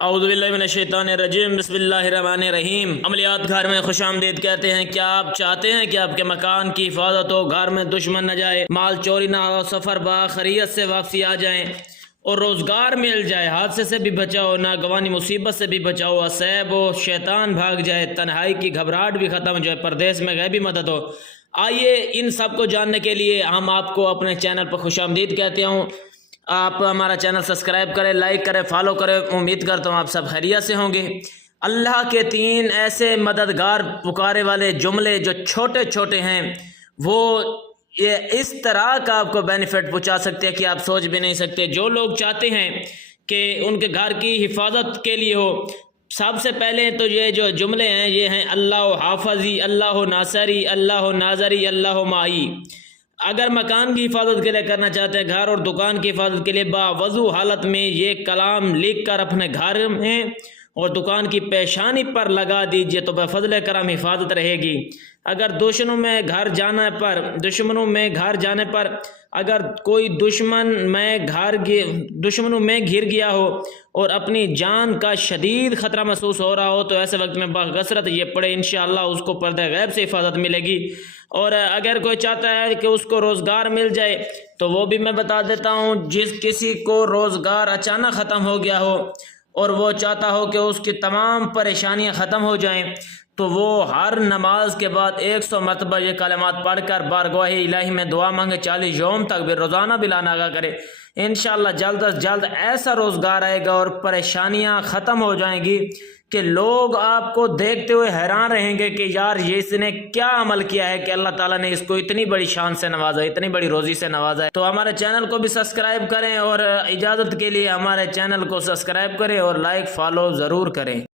औज़ुबिल्लाहिमिनश्शैतानिर्रजीम बिस्मिल्लाहिर्रहमानिर्रहीम। अमलियात घर में खुशामदीद कहते हैं। क्या आप चाहते हैं कि आपके मकान की हिफाजत हो, घर में दुश्मन न जाए, माल चोरी ना हो, सफ़र बाखरियत से वापसी आ जाएँ और रोज़गार मिल जाए, हादसे से भी बचाओ, नागवानी मुसीबत से भी बचाओ, असैब हो, शैतान भाग जाए, तन्हाई की घबराहट भी ख़त्म हो जाए, परदेश में गैबी मदद हो। आइए इन सब को जानने के लिए हम आपको अपने चैनल पर खुशामदीद कहते हूँ। आप हमारा चैनल सब्सक्राइब करें, लाइक करें, फॉलो करें। उम्मीद करता हूँ आप सब खैरियत से होंगे। अल्लाह के 3 ऐसे मददगार पुकारे वाले जुमले जो छोटे छोटे हैं, वो ये इस तरह का आपको बेनिफिट पहुँचा सकते हैं कि आप सोच भी नहीं सकते। जो लोग चाहते हैं कि उनके घर की हिफाजत के लिए हो, सबसे पहले तो ये जो जुमले हैं ये हैं अल्लाह हाफ़ज़ी, अल्लाह नासरी, अल्लाह नाजरी, अल्लाह माई। अगर मकान की हिफाजत के लिए करना चाहते हैं, घर और दुकान की हिफाजत के लिए बावजू हालत में ये कलाम लिख कर अपने घर में और दुकान की पेशानी पर लगा दीजिए तो बफज़ल करम हिफाजत रहेगी। अगर दुश्मनों में घर जाने पर अगर कोई दुश्मनों में घिर गया हो और अपनी जान का शदीद ख़तरा महसूस हो रहा हो तो ऐसे वक्त में बागसरत ये पढ़े, इंशाअल्लाह उसको पर्दे गैब से हिफाजत मिलेगी। और अगर कोई चाहता है कि उसको रोज़गार मिल जाए तो वो भी मैं बता देता हूँ। जिस किसी को रोज़गार अचानक ख़त्म हो गया हो और वो चाहता हो कि उसकी तमाम परेशानियां ख़त्म हो जाएं, तो वो हर नमाज के बाद 100 मरतबा ये कलमात पढ़कर बारगाह इलाही में दुआ मांगे, 40 यौम तक भी रोज़ाना बिला नागा करे। इंशाअल्लाह जल्द अज जल्द ऐसा रोज़गार आएगा और परेशानियां ख़त्म हो जाएंगी कि लोग आपको देखते हुए हैरान रहेंगे कि यार ये इसने क्या अमल किया है कि अल्लाह ताला ने इसको इतनी बड़ी शान से नवाजा, इतनी बड़ी रोज़ी से नवाजा है। तो हमारे चैनल को भी सब्सक्राइब करें और इजाज़त के लिए हमारे चैनल को सब्सक्राइब करें और लाइक फॉलो ज़रूर करें।